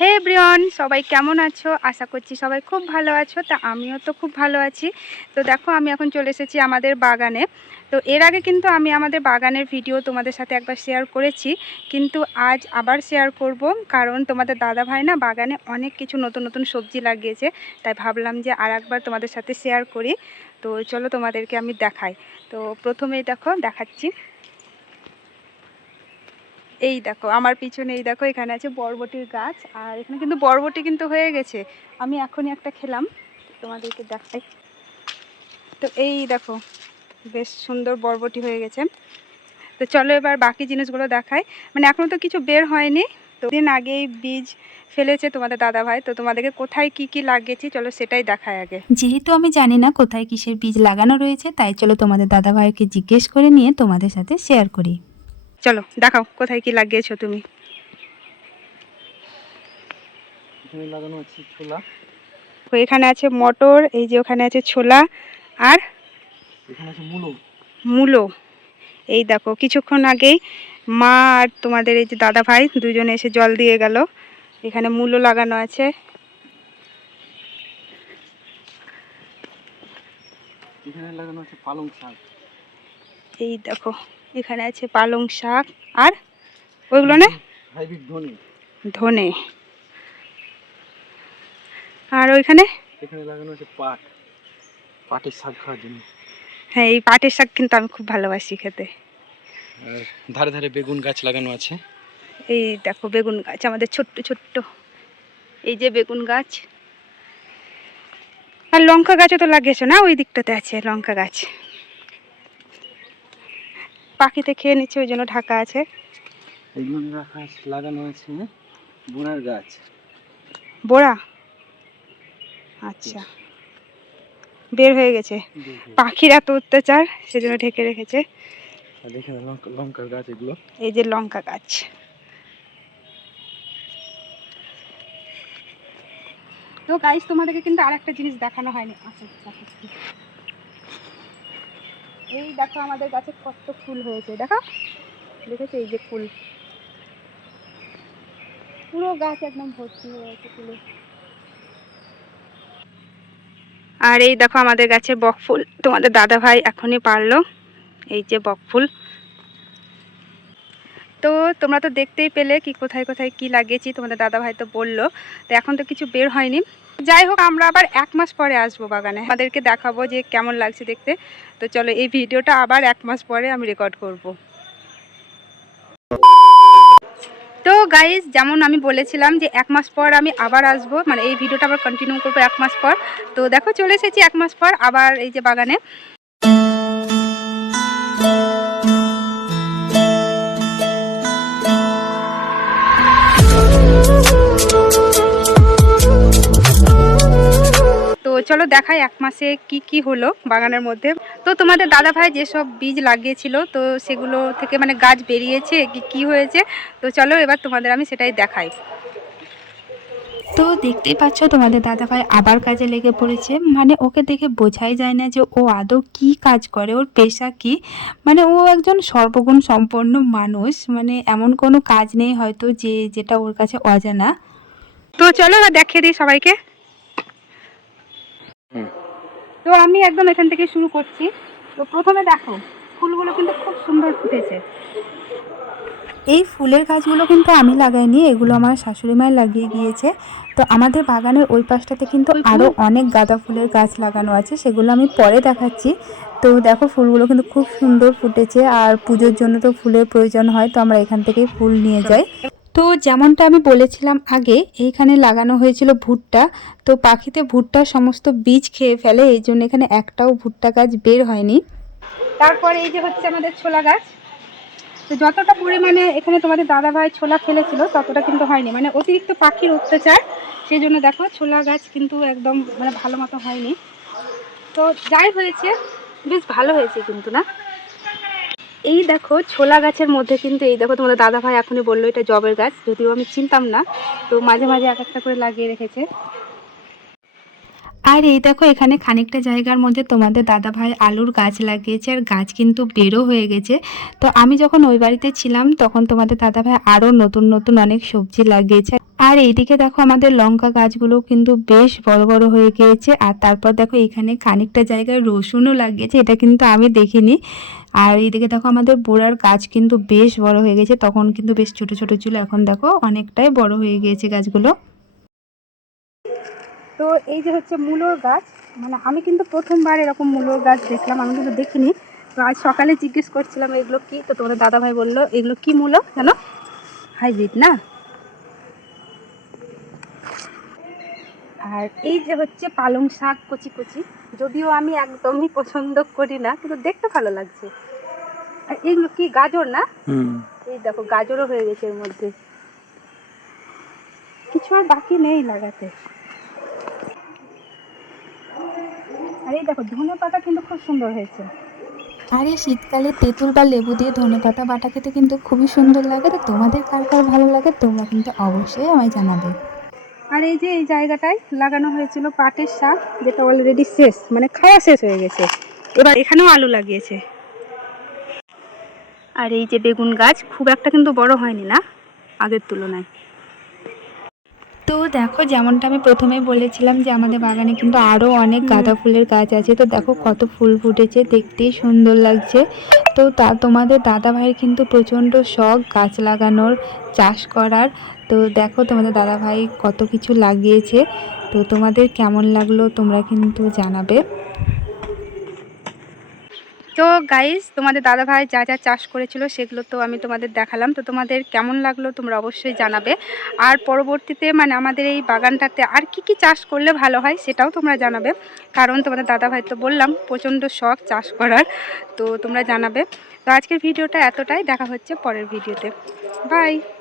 হে everyone, সবাই কেমন আছো? আশা করছি সবাই খুব ভালো আছো। তা আমিও তো খুব ভালো আছি। তো দেখো, আমি এখন চলে এসেছি আমাদের বাগানে। তো এর আগে কিন্তু আমি আমাদের বাগানের ভিডিও তোমাদের সাথে একবার শেয়ার করেছি, কিন্তু আজ আবার শেয়ার করব, কারণ তোমাদের দাদা ভাই না বাগানে অনেক কিছু নতুন নতুন সবজি লাগিয়েছে। তাই ভাবলাম যে আর একবার তোমাদের সাথে শেয়ার করি। তো চলো তোমাদেরকে আমি দেখাই। তো প্রথমেই দেখো দেখাচ্ছি। এই দেখো আমার পিছনে, এই দেখো এখানে আছে বরবটির গাছ। আর এখানে কিন্তু বরবটি কিন্তু হয়ে গেছে, আমি এখনই একটা খেলাম, তোমাদেরকে দেখাই। তো এই দেখো বেশ সুন্দর বরবটি হয়ে গেছে। তো চলো এবার বাকি জিনিসগুলো দেখাই। মানে এখনও তো কিছু বের হয়নি, তো দিন আগেই বীজ ফেলেছে তোমাদের দাদা ভাই। তো তোমাদেরকে কোথায় কি কি লাগিয়েছি চলো সেটাই দেখাই আগে। যেহেতু আমি জানি না কোথায় কিসের বীজ লাগানো রয়েছে, তাই চলো তোমাদের দাদা ভাইকে জিজ্ঞেস করে নিয়ে তোমাদের সাথে শেয়ার করি। চলো দেখাও কোথায় কি লাগিয়েছো তুমি। এখানে লাগানো আছে ছোলা, তো এখানে আছে মটর, এই যে ওখানে আছে ছোলা, আর এখানে আছে মূলো। মূলো। এই দেখো কিছুক্ষণ আগেই মা আর তোমাদের এই যে দাদা ভাই দুজনে এসে জল দিয়ে গেল। এখানে মূলো লাগানো আছে। এখানে লাগানো আছে পালং শাক। এই দেখো এখানে আছে পালং শাক, আর ওইগুলো না হাইব্রিড ধনে। ধনে। আর ওইখানে এখানে লাগানো আছে পাটের শাক খাওয়ার জন্য। হ্যাঁ, এই পাটের শাক কিন্তু আমি খুব ভালোবাসি খেতে। আর ধারে ধারে বেগুন গাছ লাগানো আছে। এই দেখো বেগুন গাছ আমাদের ছোট্ট ছোট্ট, এই যে বেগুন গাছ। আর লঙ্কা গাছও তো লাগিয়েছো না, ওই দিকটাতে আছে লঙ্কা গাছ। পাখিতে খেয়ে নিচ্ছে ওই জন্য ঢাকা আছে। এগুলো রাখা আছে, লাগানো আছে বোনার গাছ। বোড়া, আচ্ছা, বের হয়ে গেছে। পাখির এত অত্যাচার সেজন্য ঢেকে রেখেছে। আর এখানে লঙ্কার গাছ এগুলো। এই যে লঙ্কা গাছ। তো গাইস তোমাদেরকে কিন্তু আর একটা জিনিস দেখানো হয়নি। আচ্ছা, এই দেখো আমাদের গাছে কত ফুল হয়েছে, দেখো দেখেছো? এই যে ফুল, পুরো গাছ একদম ভর্তি হয়ে গেছে ফুলে। আর এই দেখো আমাদের গাছে বকফুল তোমাদের দাদা ভাই এখনই পারলো। এই যে বকফুল। তো তোমরা তো দেখতেই পেলে কি কোথায় কোথায় কি লাগিয়েছি, তোমাদের দাদা ভাই তো বললো। তো এখন তো কিছু বের হয়নি। যাই হোক, আমরা আবার 1 মাস পরে আসবো বাগানে, আমাদেরকে দেখাবো যে কেমন লাগছে দেখতে। তো চলো এই ভিডিওটা আবার 1 মাস পরে আমি রেকর্ড করব। তো গাইজ, যেমন আমি বলেছিলাম যে 1 মাস পর আমি আবার আসবো, মানে এই ভিডিওটা আবার কন্টিনিউ করবো 1 মাস পর। তো দেখো চলে এসেছি 1 মাস পর আবার এই যে বাগানে। তো চলো দেখাই 1 মাসে কি কি হলো বাগানের মধ্যে। তো তোমাদের দাদা ভাই যেসব বীজ লাগিয়েছিল, তো সেগুলো থেকে মানে গাছ বেরিয়েছে কি কি হয়েছে, তো চলো এবার তোমাদের আমি সেটাই দেখাই। তো দেখতেই পাচ্ছ তোমাদের দাদা ভাই আবার কাজে লেগে পড়েছে। মানে ওকে দেখে বোঝাই যায় না যে ও আদৌ কি কাজ করে, ওর পেশা কি। মানে ও একজন সর্বগুণ সম্পন্ন মানুষ, মানে এমন কোনো কাজ নেই হয়তো যেটা ওর কাছে অজানা। তো চলো এবার দেখিয়ে দিই সবাইকে। তো আমি একদম এখান থেকে শুরু করছি। তো প্রথমে দেখো ফুলগুলো কিন্তু খুব সুন্দর ফুটেছে। এই ফুলের গাছগুলো কিন্তু আমি লাগাইনি, এগুলো আমার শাশুড়ি মাই লাগিয়ে গিয়েছে। তো আমাদের বাগানের ওই পাশটাতে কিন্তু আরও অনেক গাঁদা ফুলের গাছ লাগানো আছে, সেগুলো আমি পরে দেখাচ্ছি। তো দেখো ফুলগুলো কিন্তু খুব সুন্দর ফুটেছে, আর পুজোর জন্য তো ফুলের প্রয়োজন হয়, তো আমরা এখান থেকেই ফুল নিয়ে যাই। তো যেমনটা আমি বলেছিলাম আগে, এইখানে লাগানো হয়েছিল ভুট্টা। তো পাখিতে ভুট্টার সমস্ত বীজ খেয়ে ফেলে, এই জন্য এখানে একটাও ভুট্টা গাছ বের হয়নি। তারপরে এই যে হচ্ছে আমাদের ছোলা গাছ। তো যতটা পরিমাণে এখানে তোমাদের দাদা ভাই ছোলা ফেলেছিল ততটা কিন্তু হয়নি, মানে অতিরিক্ত পাখির অত্যাচার, সেই জন্য দেখো ছোলা গাছ কিন্তু একদম মানে ভালো মতো হয়নি। তো যাই হয়েছে বেশ ভালো হয়েছে কিন্তু, না? এই দেখো ছোলা গাছের মধ্যে কিন্তু এই দেখো তোমাদের দাদা ভাই এখনই বললো এটা জবের গাছ, যদিও আমি চিনতাম না। তো মাঝে মাঝে এক একটা করে লাগিয়ে রেখেছে। আর এই দেখো এখানে খানিকটা জায়গার মধ্যে তোমাদের দাদা ভাই আলুর গাছ লাগিয়েছে, আর গাছ কিন্তু বেরো হয়ে গেছে। তো আমি যখন ওই বাড়িতে ছিলাম তখন তোমাদের দাদা ভাই আরও নতুন নতুন অনেক সবজি লাগিয়েছে। আর এইদিকে দেখো আমাদের লঙ্কা গাছগুলো কিন্তু বেশ বড় বড় হয়ে গিয়েছে। আর তারপর দেখো এখানে খানিকটা জায়গায় রসুনও লাগিয়েছে, এটা কিন্তু আমি দেখিনি। আর এইদিকে দেখো আমাদের বোড়ার গাছ কিন্তু বেশ বড় হয়ে গেছে, তখন কিন্তু বেশ ছোট ছোট ছিল, এখন দেখো অনেকটাই বড় হয়ে গিয়েছে গাছগুলো। তো এই যে হচ্ছে মূলোর গাছ, মানে আমি কিন্তু প্রথমবার এরকম মূলোর গাছ দেখলাম, আমি কিন্তু দেখিনি। তো আজ সকালে জিজ্ঞেস করছিলাম এগুলো কি, তো তোমাদের দাদাভাই বললো এগুলো কি মূলো জানো, হাইব্রিড না। আর এই যে হচ্ছে পালং শাক কচি কচি, যদিও আমি একদমই পছন্দ করি না, কিন্তু দেখতে ভালো লাগছে। আর এগুলো কি গাজর না, এই দেখো গাজরও হয়ে গেছে এর মধ্যে, কিছু আর বাকি নেই লাগাতে। আর এই দেখো ধনে পাতা কিন্তু খুব সুন্দর হয়েছে। আর এই শীতকালে তেঁতুল বা লেবু দিয়ে ধনেপাতা বাটা খেতে কিন্তু খুবই সুন্দর লাগে। তো তোমাদের কার কার ভালো লাগে তোমরা কিন্তু অবশ্যই আমায় জানাবে। আর এই যে এই জায়গাটায় লাগানো হয়েছিল পাটের শাক, যেটা অলরেডি শেষ, মানে খাওয়া শেষ হয়ে গেছে। এবার এখানেও আলু লাগিয়েছে। আর এই যে বেগুন গাছ খুব একটা কিন্তু বড় হয়নি না আগের তুলনায়। তো দেখো যেমনটা আমি প্রথমে বলেছিলাম যে আমাদের বাগানে কিন্তু আরও অনেক গাঁদা ফুলের গাছ আছে। তো দেখো কত ফুল ফুটেছে, দেখতেই সুন্দর লাগছে। তো তোমাদের দাদা ভাইয়ের কিন্তু প্রচণ্ড শখ গাছ লাগানোর, চাষ করার। তো দেখো তোমাদের দাদা ভাই কত কিছু লাগিয়েছে। তো তোমাদের কেমন লাগলো তোমরা কিন্তু জানাবে। তো গাইস, তোমাদের দাদাভাই যা যা চাষ করেছিল সেগুলো তো আমি তোমাদের দেখালাম। তো তোমাদের কেমন লাগলো তোমরা অবশ্যই জানাবে। আর পরবর্তীতে মানে আমাদের এই বাগানটাতে আর কি কি চাষ করলে ভালো হয় সেটাও তোমরা জানাবে, কারণ তোমাদের দাদাভাই তো বললাম প্রচণ্ড শখ চাষ করার। তো তোমরা জানাবে। তো আজকের ভিডিওটা এতটাই, দেখা হচ্ছে পরের ভিডিওতে। বাই।